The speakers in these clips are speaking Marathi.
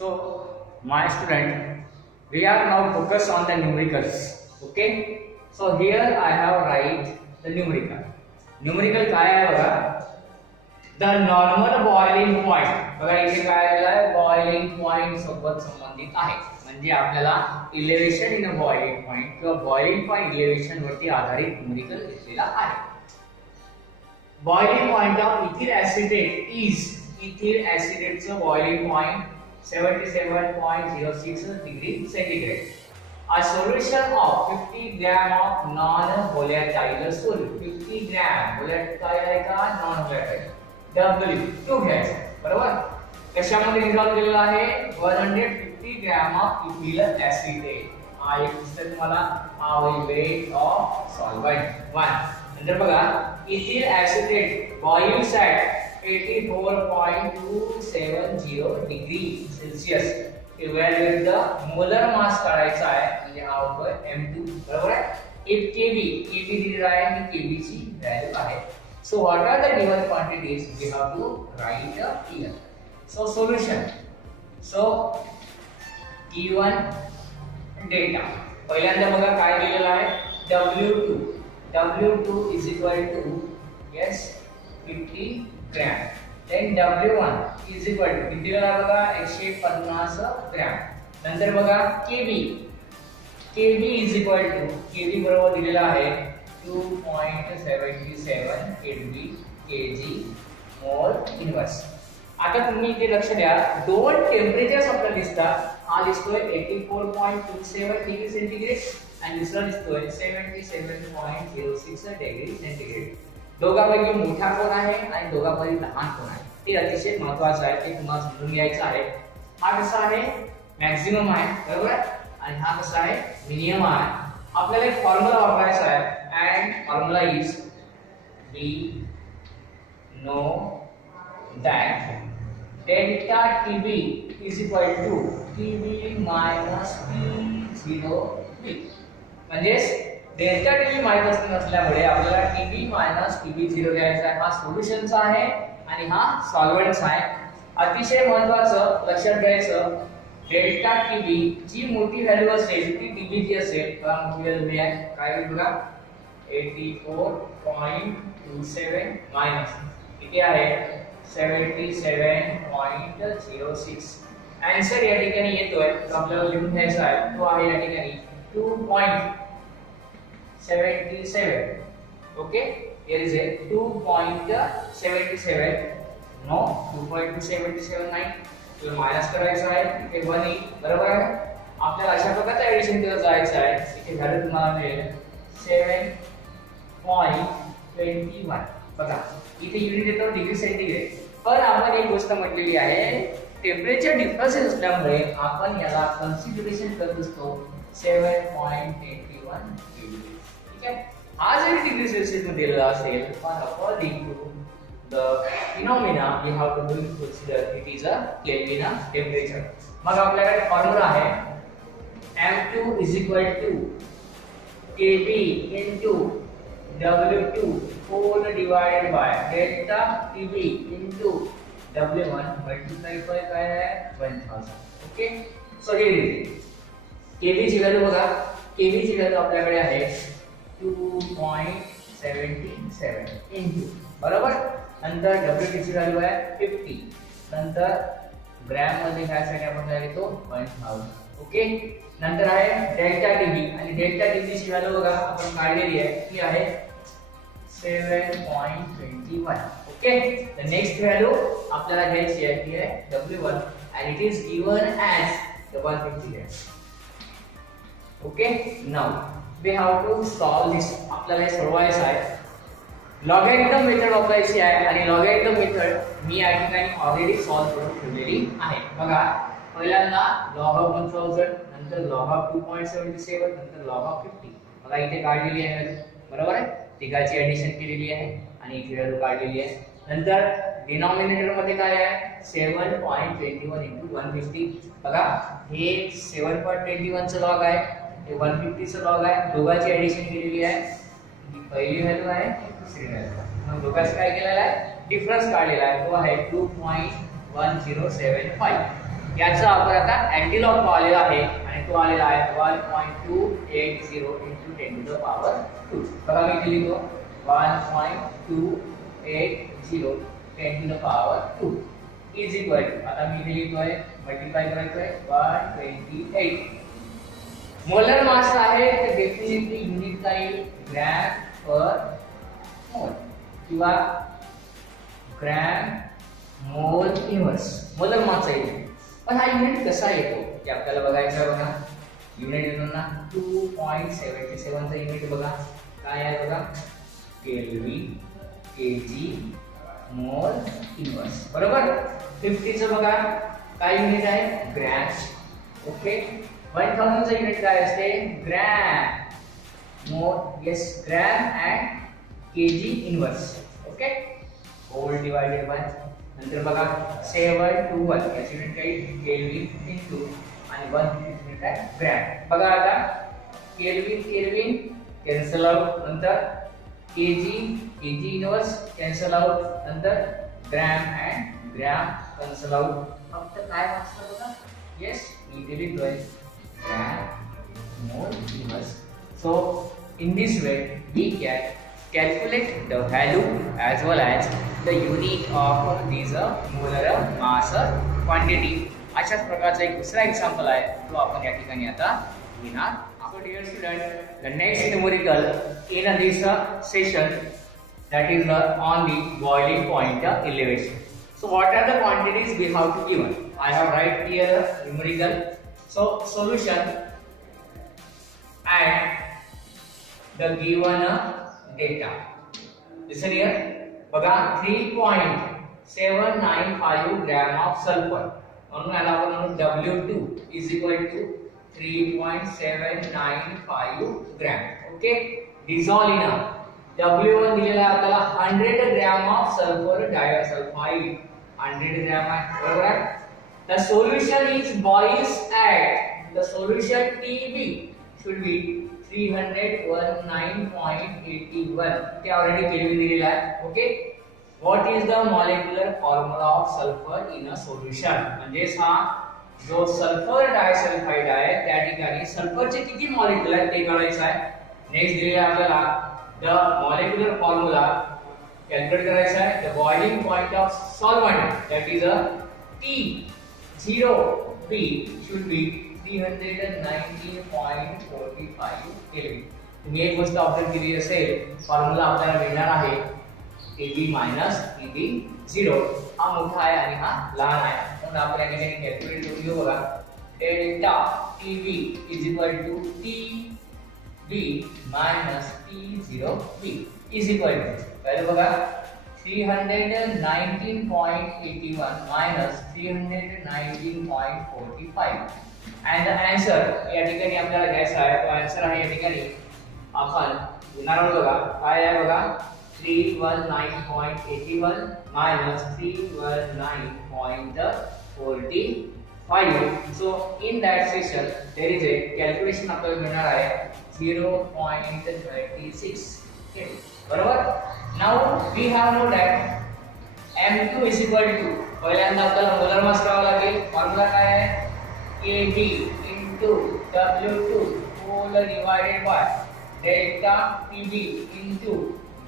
So, my student, we are now focused on the numericals. Okay. So here I have write the numerical. Numerical काय आहे बघा? The normal boiling point. बघा इथे काय आहे? Boiling point सोबत संबंधित आहे. म्हणजे आपल्याला elevation in a boiling point किंवा boiling point elevation वरती आधारित numerical दिलेला आहे. Boiling point of ethyl acetate is ethyl acetate चा boiling point 77.06 degree centigrade. A solution of 50 gram of non-volatile solute. 50 gram volatile का non-volatile. W क्यों घ्यायचा बरोबर? कशामध्ये डिझॉल्व केलेला आहे? 150 gram of ethyl acetate. हा एक दिसतं तुम्हाला weight of solvent 1. नंतर बघा ethyl acetate boils at 84.270 degree Celsius. Evaluate the molar mass काढायचा आहे म्हणजे हा होतोय M2 बरोबर आहे. If Kb दिलेला आहे आणि Kb ची व्हॅल्यू आहे. So what are the given quantities? We have to write here. So solution. So given data. पहिल्यांदा बघा काय दिलेला आहे? W2 is equal to yes 50 gram. Then W1 is equal to किती दिलेला आहे बघा 150 ग्रॅम. नंतर बघा Kb is equal to Kb बरोबर दिलेला आहे 2.77 kg मोल इनवर्स. आता तुम्ही इथे लक्ष द्या दोन टेम्परेचर्स आपल्याला दिसतात. हा दिसतोय 84.27 डिग्री सेंटीग्रेड आणि दुसरा दिसतोय 77.06 डिग्री सेंटीग्रेड. दोघांपैकी मोठा कोण आहे आणि दोघांपैकी लहान कोण आहे ते अतिशय महत्त्वाचं आहे. ते तुम्हाला समजून घ्यायचं आहे. हा कसा आहे मॅक्सिमम आहे बरोबर आणि हा कसा आहे मिनिमम आहे. आपल्याला एक फॉर्म्युला वापरायचा आहे and formula is we know that delta TB is equal to TB minus T0b. म्हणजे डेल्टा टीबी माहित नसल्यामुळे आपल्याला टीबी मायनस टीबी0 घ्यायचा आहे. हा सोल्युशनचा आहे आणि हा सॉल्व्हेंटचा आहे. अतिशय महत्त्वाचं लक्षात घ्यायचं डेल्टा टीबी जी मोठी व्हॅल्यू असेल ती टीबी जी असेल बघा मोठी व्हॅल्यू आहे काय होईल बघा 84.27 मायनस किती आहे 77.06. आन्सर या ठिकाणी येतोय तो आपल्याला लिहून घ्यायचा आहे. तो आहे या ठिकाणी 2.77. Okay, here is a 2.77. No, 2.277 नाही. तो मायनस करायचा आहे इथे 1 येईल बरोबर आहे. आपल्याला अशा प्रकारचं एडिशन केलं जायचं आहे. इथे व्हॅल्यू तुम्हाला मिळेल 7.21. बघा इथे युनिट येतो डिग्री सेंटीग्रेड. पण आपण एक गोष्ट म्हटलेली आहे टेम्परेचर डिफरन्सेस असल्यामुळे आपण याला कन्सिडरेशन करत असतो 7.81 डिग्री. ठीक आहे. हा जरी डिग्री सेल्सियस मध्ये दिलेला असेल पण according to the phenomena we have to consider it is a Kelvin temperature. मग आपल्याकडे फॉर्म्युला आहे M2 is equal to Kb into W2 whole divided by delta Tb into W1 multiply by काय आहे 1000. ओके. सो हे Kb ची व्हॅल्यू बघा Kb ची व्हॅल्यू आपल्याकडे आहे 2.77 into बरोबर. नंतर W2 ची व्हॅल्यू आहे 50. नंतर ग्रॅम मध्ये घ्यायसाठी आपण काय घेतो 1000. ओके. नंतर आहे डेल्टा टीबी आणि डेल्टा टीबी ची व्हॅल्यू बघा आपण काढलेली आहे ती आहे 7.21. ओके. द नेक्स्ट व्हॅल्यू आपल्याला घ्यायची आहे ती आहे W1 and it is given as the 150 grams. Okay, now we have to solve this. आपल्याला हे सोडवायचं आहे. लॉगॅरिथम मेथड वापरायची आहे आणि लॉगॅरिथम मेथड मी या ठिकाणी ऑलरेडी सॉल्व्ह करून ठेवलेली आहे. बघा पहिल्यांदा log of 1000 नंतर log of 2.77 नंतर log of 50. बघा इथे काढलेली आहे बरोबर आहे. तिघाची ऍडिशन केलेली आहे आणि इथे व्हॅल्यू काढलेली आहे. नंतर डिनॉमिनेटर मध्ये काय आहे 7.21 into 150. बघा हे 7.21 चा लॉग आहे हे 150 चा लॉग आहे. दोघांची ऍडिशन केलेली आहे. ही पहिली व्हॅल्यू आहे दुसरी व्हॅल्यू. मग दोघांचं काय केलेलं आहे डिफरन्स काढलेला आहे तो आहे 2.1075. याचा आपण आता अँटीलॉग आलेला आहे आणि तो आलेला आहे 1.280 into 10 to the power 2. बघा मी इथे लिहितो 1.280 10 to the power 2 is equal to, आता मी इथे लिहितोय मल्टिप्लाय करायचोय 128. मोलर मास आहे ते डेफिनेटली युनिट राहील ग्रॅम पर मोल किंवा gram mole inverse molar mass आहे. पण हा युनिट कसा येतो ते आपल्याला बघायचं आहे. बघा युनिट येतो ना 2.77 चा युनिट बघा काय आहे बघा केल्विन केजी मोल इन्व्हर्स बरोबर. 50 चं बघा काय युनिट आहे ग्रॅम. ओके 1000 चं युनिट काय असते gram mole yes gram and KG inverse. Okay whole divided by नंतर बघा 7 to 1 याची युनिट काही केल्विन इनटू आणि 1 युनिट आहे ग्रॅम. बघा आता केल्विन कॅन्सल आउट नंतर केजी इन्व्हर्स कॅन्सल आउट नंतर gram and gram cancel out. फक्त काय वाचतं बघा यस मी इथे लिहितोय gram mole inverse. So in this way we can calculate the value as well as the unit of this molar mass quantity. अशाच प्रकारचा एक दुसरा एक्झाम्पल आहे तो आपण या ठिकाणी आता घेणार. So dear student, the next numerical in this session that is on the boiling point elevation. So what are the quantities we have to given? I have write here numerical. So solution and the given data. Listen here. बघा 3.795 gram of sulfur. म्हणून याला आपण म्हणू W2 is equal to 3.795 gram. Okay. Dissolve in W1 दिलेला आहे आपल्याला 100 gram of sulfur disulfide. 100 gram आहे बरोबर आहे. The solution is boils at the solution TB should be 319.81. ते ऑलरेडी केल्विन दिलेला आहे. Okay what is the molecular formula of sulphur in a solution. म्हणजे हा जो सल्फर डायसल्फाइड आहे त्या ठिकाणी सल्फरचे किती मॉलिक्युल आहेत ते काढायचं आहे. नेक्स्ट दिलेला आहे आपल्याला द मॉलिक्युलर फॉर्म्युला कॅल्क्युलेट करायचा आहे. The boiling point of solvent that is a T0B should be 319.45 kelvin. तुम्ही एक गोष्ट ऑब्झर्व केली असेल फॉर्म्युला आपल्याला मिळणार आहे Tb मायनस Tb0. हा मोठा आहे आणि हा लहान आहे म्हणून आपण या ठिकाणी कॅल्क्युलेट करून घेऊ. बघा delta Tb is equal to Tb minus T0B is equal to पहिले बघा 319.81 minus 319.45 and the answer या ठिकाणी आपल्याला घ्यायचा आहे. तो आन्सर आहे या ठिकाणी आपण घेणार आहोत. बघा काय आहे बघा 319.81 minus 319.45. So in that section there is a calculation आपल्याला मिळणार आहे 0.36. okay बरोबर. Now we have know that M2 is equal to पहिल्यांदा आपल्याला मोलर मास करावा लागेल. फॉर्म्युला काय आहे Kb into W2 whole divided by delta Tb into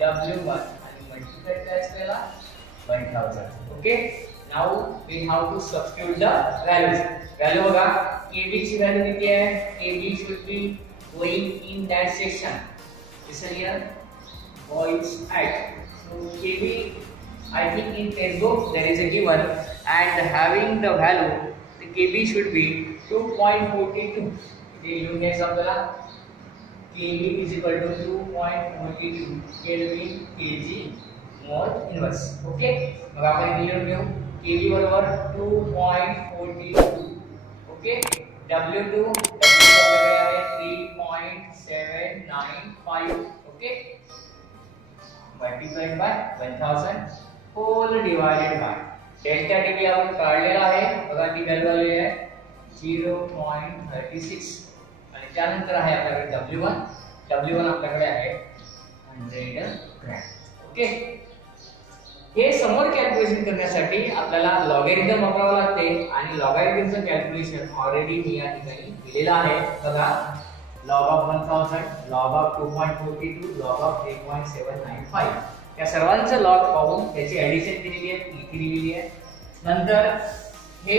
W1 आणि मल्टिप्लाय करायला 1000. Okay now we have to substitute the values. Value बघा Kb ची व्हॅल्यू किती आहे. Kb should be going in that section. Listen here boils at. So Kb I think in textbook there is a given and having the value the Kb should be 2.42. The units of the Kb is equal to 2.42 Kelvin kg mole inverse. Okay मग आपण इथे लिहून घेऊ Kb बरोबर 2.42. ओके W2 आपल्याकडे आहे 3.795. Okay multiplied by 1000 whole divided by delta Tb आपण काढलेला आहे. बघा ती व्हॅल्यू आली आहे 0.36 आणि त्यानंतर आहे आपल्याकडे W1 आपल्याकडे आहे 100 ग्रॅम. ओके हे समोर कॅल्क्युलेशन करण्यासाठी आपल्याला लॉगॅरिथम वापरावं लागते आणि लॉगॅरिथमचं कॅल्क्युलेशन ऑलरेडी मी या ठिकाणी केलेलं आहे. बघा, log of 1000, log of 2.42, log of 3.795 या सर्वांचं लॉग पाहून त्याची ऍडिशन केलेली आहे, इथे लिहिलेली आहे. नंतर हे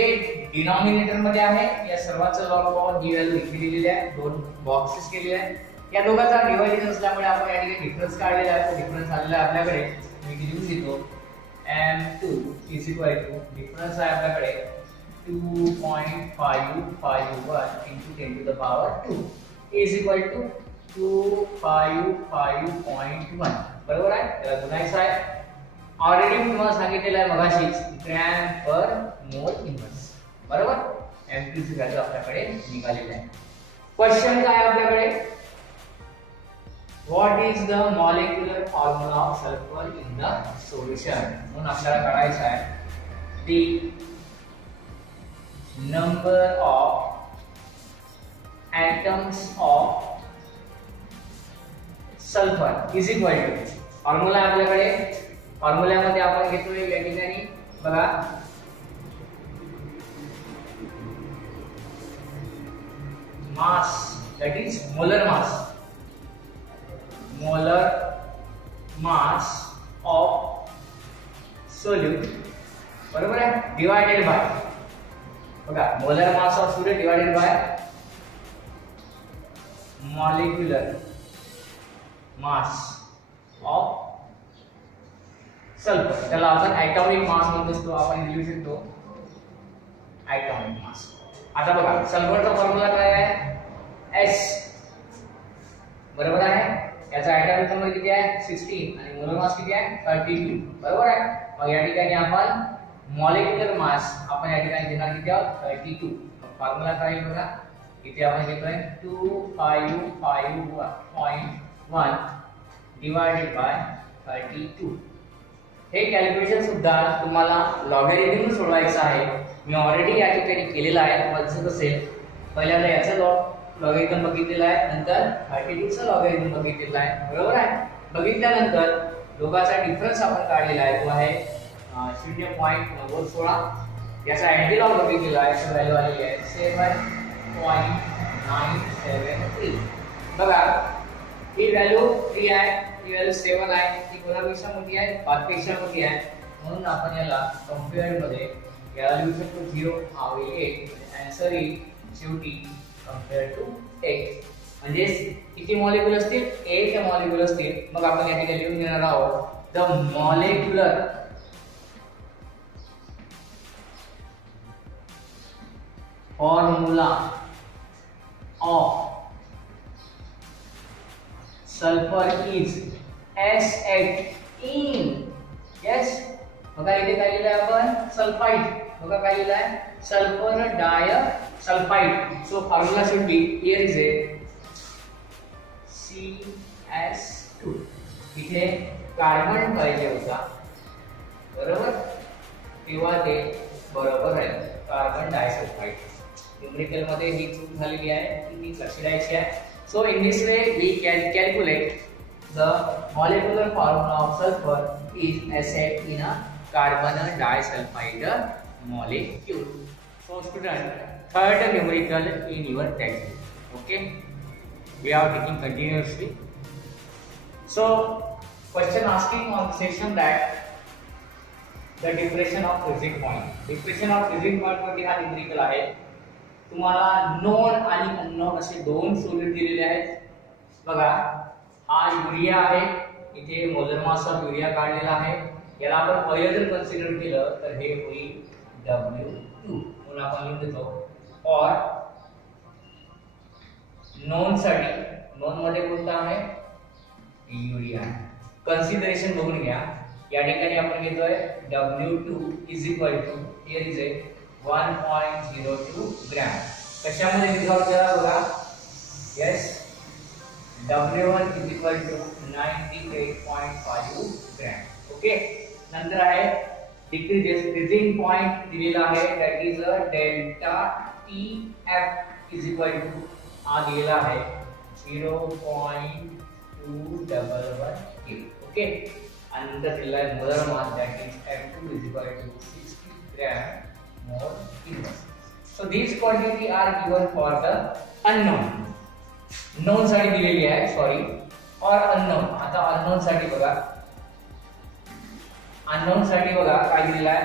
डिनॉमिनेटर मध्ये आहे, या सर्वांचं लॉग पाहून ही व्हॅल्यू इथे लिहिलेली आहे, दोन बॉक्सेस केलेले आहेत. या दोघांचा डिव्हायडेड असल्यामुळे आपण या ठिकाणी डिफरन्स काढलेला आहे. तो डिफरन्स आलेला आहे आपल्याकडे, मी लिहून देतो. m2 is equal to difference आहे आपल्याकडे 2.551 into 10 to the power 2 is equal to 255.1. बरोबर आहे, त्याला गुणायचं आहे. ऑलरेडी मी तुम्हाला सांगितलेलं आहे मगाशीच ग्रॅम पर मोल इन्व्हर्स. बरोबर, m2 ची व्हॅल्यू आपल्याकडे निघालेली आहे. क्वेश्चन काय आहे आपल्याकडे, what is the molecular formula of sulfur in the solution. म्हणून आपल्याला काढायचं आहे the number of atoms of sulfur is equal to, formula आपल्याकडे, फॉर्म्युल्यामध्ये आपण घेतोय या ठिकाणी बघा mass, that is molar mass, molar mass of solute, बरोबर आहे, डिवाइडेड बाय, बघा molar mass of solute divided by molecular mass of sulphur. त्याला आपण ॲटॉमिक मास म्हणतो, आपण लिहू शकतो ॲटॉमिक मास. आता बघा सल्फरचा फॉर्म्युला काय आहे, S, बरोबर आहे. याचा ॲटॉमिक नंबर किती आहे 16 आणि मोलर मास किती आहे 32, बरोबर आहे. मग या ठिकाणी आपण मॉलिक्युलर मास आपण या ठिकाणी घेणार किती आहोत 32. फॉर्म्युला काय बघा, इथे आपण घेतोय 255.1 डिवाइडेड बाय 32. हे कॅल्क्युलेशन सुद्धा तुम्हाला लॉगॅरिथम सोडवायचं आहे. मी ऑलरेडी या ठिकाणी केलेलं आहे, तुम्हाला दिसत असेल. पहिल्यांदा याचं लॉगॅरिथम बघितलेलं आहे, नंतर 32 चं लॉगॅरिथम बघितलेलं आहे, बरोबर आहे. बघितल्यानंतर दोघांचा डिफरन्स आपण काढलेला आहे, तो आहे 0.916. याचा अँटीलॉग बघितलेला आहे, तो व्हॅल्यू आलेली आहे 7.973. बघा ही व्हॅल्यू 3 आहे, ही व्हॅल्यू 7 आहे, ती कोणापेक्षा मोठी आहे 5 पेक्षा मोठी आहे. म्हणून आपण याला कंपेअर्ड मध्ये याला लिहू शकतो 0 हा होईल 8. आन्सर इज शेवटी कंपेअर्ड टू 8. म्हणजे किती मॉलिक्युल असतील 8 मॉलिक्युल असतील. मग आपण या ठिकाणी लिहून घेणार आहोत the molecular formula of sulfur is S18. yes, बघा इथे काय लिहिलंय आपण सल्फाइड. बघा काय लिहिलंय sulphur disulphide. So formula should be here is A CS2. इथे कार्बन पाहिजे होता, बरोबर, तेव्हा ते बरोबर आहे कार्बन डायसल्फाइड. न्यूमेरिकल मध्ये ही चूक झालेली आहे, ती लक्षात द्यायची आहे. So in this way we can calculate the molecular formula of sulphur is S8 in a carbon disulfide molecule. So student, third numerical in your textbook. Okay, we are taking continuously. So question asking on section that the depression of freezing point. Depression of freezing point मध्ये हा न्यूमेरिकल आहे. तुम्हाला नोन आणि अननोन असे दोन सोल्यूट दिलेले आहेत. बघा हा युरिया आहे, इथे मोलर मास ऑफ युरिया काढलेला आहे. याला आपण पहिलं जर कन्सिडर केलं तर हे होईल W2 म्हणून आपण लिहून देतो. और नोन साठी, नोन मध्ये कोणता आहे युरिया. कन्सिडरेशन बघून घ्या. या ठिकाणी आपण घेतोय W2 is equal to here is a 1.02 gram. कशामध्ये लिहावं त्याला बघा. Yes, W1 is equal to 98.5 gram. Okay, नंतर आहे फ्रीजिंग पॉइंट दिलेला आहे, that is a delta TF is equal to हा दिलेला आहे 0.211. ओके, आणि नंतर दिलेला आहे molar mass that is M2 is equal to 60 gram mole inverse. So these quantity are given for the unknown. known साठी दिलेली आहे सॉरी और unknown. आता unknown साठी बघा, unknown साठी बघा काय दिलेलं आहे,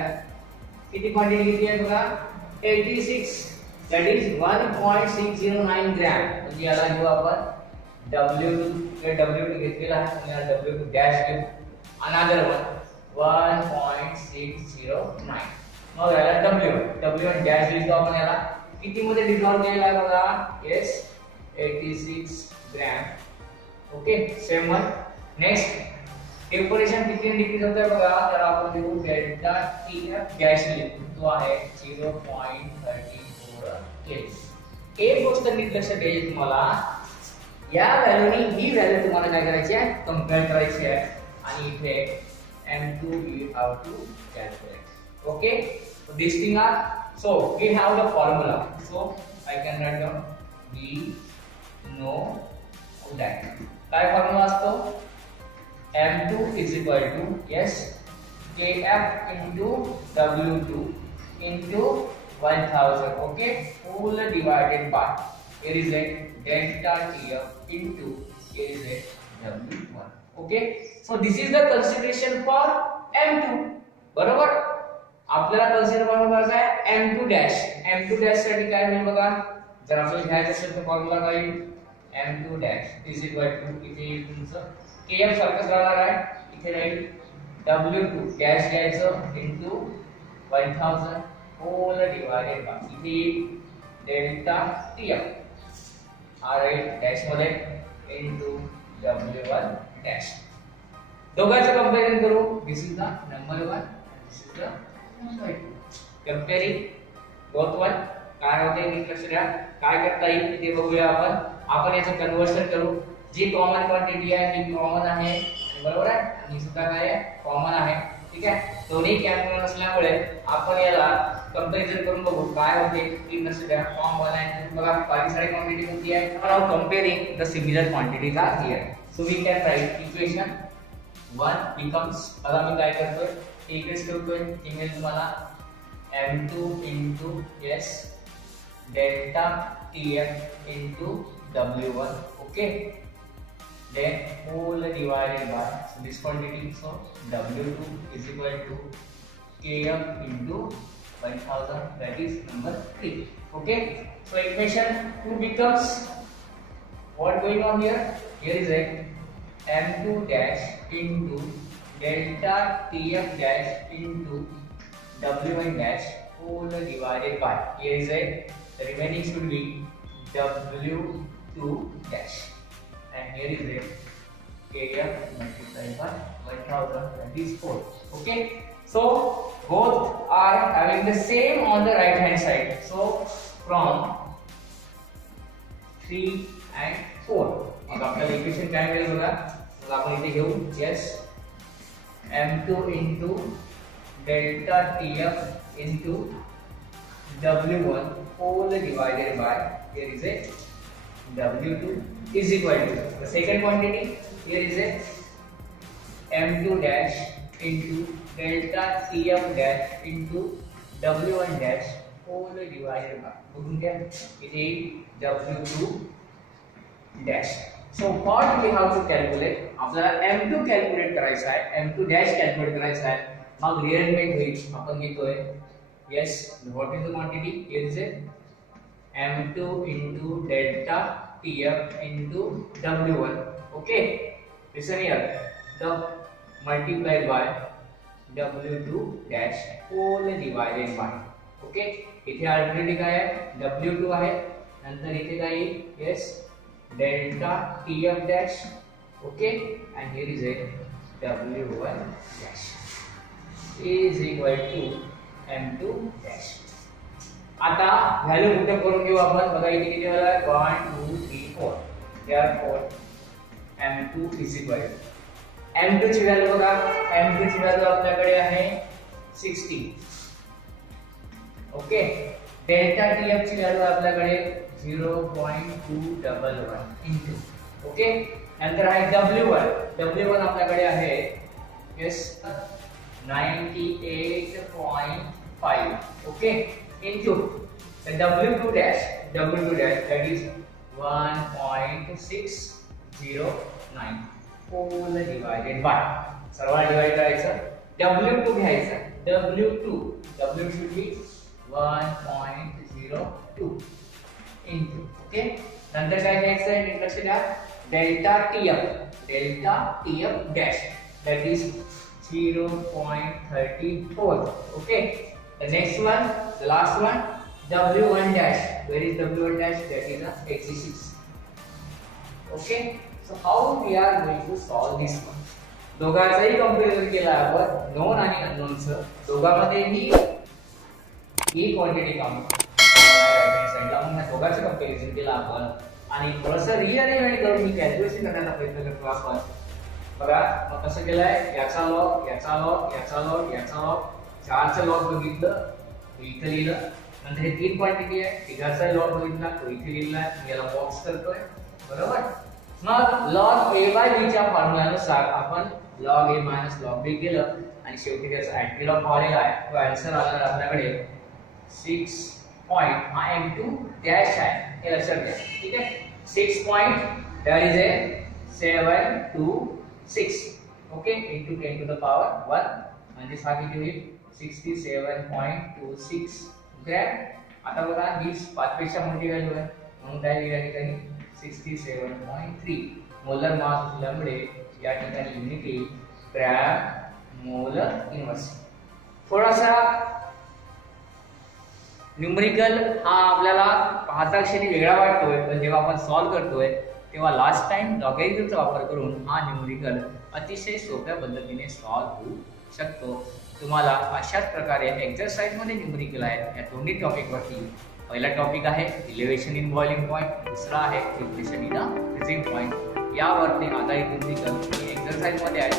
किती क्वांटिटी किती आहे बघा 86 that is 1.609 ग्रॅम. म्हणजे याला घेऊ आपण W2 घेतलेला आहे, याला W2 डॅश घेऊ, another one 1.609. मग याला W1 डॅश लिहितो आपण, याला किती मध्ये डिसॉल्व केलेला आहे बघा, yes 86 gram. Okay same one. Next temperature किती डिक्रीज होत आहे बघा, तर आपण लिहू डेल्टा TF गॅस लिहू, तो आहे 0.34 केल्विन. एक गोष्ट नीट लक्षात घ्यायची तुम्हाला, या व्हॅल्यूनी ही व्हॅल्यू तुम्हाला काय करायची आहे, कंपेअर करायची आहे आणि इथे M2 you have to calculate. Okay, so these things are, so we have the formula, so I can write down we know that काय फॉर्म्युला असतो, M2 is equal to yes KF into W2 into 1000. Okay, whole divided by, here is a delta TF into here is a W1. Okay, so this is the consideration for M2. बरोबर, आपल्याला कन्सिडर करायचं आहे M2 डॅश. M2 डॅश साठी काय होईल बघा, जर आपल्याला घ्यायचं असेल तर फॉर्म्युला काय येईल, M2 dash is equal to इथे येईल तुमचं KF सारखंच राहणार आहे, इथे राहील W2 डॅश घ्यायचं इनटू 1000 होल डिवाइडेड बाय इथे येईल डेल्टा TF हा राहील डॅश मध्ये इनटू W1 डॅश. दोघांचं कंपॅरिझन करू, this is the number 1 this is the number 2. Comparing both one काय होते नीट लक्ष द्या, काय करता येईल ते बघूया आपण याचं कन्वर्जन करू. जी कॉमन क्वांटिटी आहे ही कॉमन आहे, बरोबर आहे, आणि सुद्धा काय आहे कॉमन आहे. ठीक आहे, दोन्ही कॉमन असल्यामुळे आपण याला कंपॅरिझन करून बघू काय होते. ती लक्ष द्या, फॉर्म 1 आहे बघा, बाकी सारी क्वांटिटी कोणती आहे, now comparing the similar quantities are here. So we can write equation 1 becomes, आता मी काय करतोय इक्वेशन ठेवतोय, ती मिळेल तुम्हाला M2 into yes delta TF into W1. Okay, then whole divided by, so this quantity, so W2 is equal to KF into 1000, that is number 3. Okay, so equation 2 becomes what going on here, here is a M2 dash into delta TF dash into W1 dash whole divided by, here is a, the remaining should be W2 dash and here is a KF multiplied by 1000, that is 4. Okay, so both are having the same on the right hand side, so from 3 and 4 मग आपल्याला इक्वेशन काय मिळेल बघा, मग आपण इथे घेऊ yes M2 into delta TF into W1 whole divided by, here is a W2 is equal to the second quantity, here is a M2 dash into delta TF dash into W1 dash whole divided by, बघून घ्या इथे W2 dash. So what we have to calculate, आपल्याला M2 कॅल्क्युलेट करायचा आहे, M2 डॅश कॅल्क्युलेट करायचा आहे. मग रिअरेंजमेंट होईल, आपण घेतोय yes what is the quantity, here is a M2 into delta TF into W1. Okay, listen here, the multiplied by W2 dash whole divided by. Okay, इथे ऑलरेडी काय आहे W2 आहे, नंतर इथे काय येईल yes delta TF dash. Okay, and here is a W1 dash is equal to M2 dash. आता व्हॅल्यू कुठे करून घेऊ आपण बघा, इथे किती झाला 1 2 3 4, therefore M2 is equal to M2 ची व्हॅल्यू बघा, M2 ची व्हॅल्यू आपल्याकडे आहे 60. ओके, डेल्टा TF ची व्हॅल्यू आपल्याकडे 0.211 इनटू. ओके, नंतर आहे W1 आपल्याकडे आहे yes, 98.5, okay, into the W2 dash, that is 1.609 whole divided by, सर्वांना डिवाइड करायचं, W2 घ्यायचं, W should be 1.02 into, okay, नंतर काय घ्यायचं आहे लक्ष द्या, delta TF dash, that is 0.34, okay. The next one, the last one, W1 dash, where is W1 dash? That is 86, okay. So how we are going to solve this one? दोघांचाही कंपॅरिझन केला आपण, नोन आणि अननोनचं, दोघांमध्येही ही क्वांटिटी काउंट राइट हँड साइडला, मग ह्या दोघांचं कंपॅरिझन केलं आपण आणि थोडंसं रिअरेंजमेंट करून मी कॅल्क्युलेशन करण्याचा प्रयत्न करतो आपण. बघा मग कसं केलंय, याचा लॉग, याचा लॉग, याचा लॉग, याचा लॉग, चारचं लॉग बघितलं, इथं लिहिलं, नंतर हे तीन क्वांटिटी आहे, तिघाचा लॉग बघितला, तो इथे लिहिला, याला बॉक्स करतोय, बरोबर. मग log a by b च्या फॉर्म्युलानुसार आपण log a minus log b केलं आणि शेवटी त्याचा अँटीलॉग पाहिलेला आहे, तो आन्सर आला आपल्याकडे 6 पॉइंट, हा m2 डॅश आहे, हे लक्षात घ्या, ठीक आहे. 6 point that is a 726, okay, into 10 to the power 1, म्हणजे हा किती होईल 67.26 ग्रॅम. आता बघा ही 5 पेक्षा मोठी व्हॅल्यू आहे, म्हणून काय लिहिलं ठिकाणी 67.3 मोलर मास असल्यामुळे या ठिकाणी युनिट येईल ग्रॅम मोलर इन्व्हर्स. थोडासा न्यूमरिकल हा आपल्याला पाहता क्षणी वेगळा वाटतोय, पण जेव्हा आपण सॉल्व्ह करतोय तेव्हा लास्ट टाइम लॉगॅरिथमचा वापर करून हा न्यूमरिकल अतिशय सोप्या पद्धतीने सॉल्व्ह होऊ शकतो. तुम्हाला अशाच प्रकारे एक्सरसाइज मध्ये न्यूमरिकल आहे या दोन्ही टॉपिक वरती. पहिला टॉपिक आहे इलेव्हेशन इन बॉइलिंग पॉइंट, दुसरा आहे preparation in a freezing point. यावरती आधारित न्यूमरिकल एक्सरसाइज मध्ये आहे.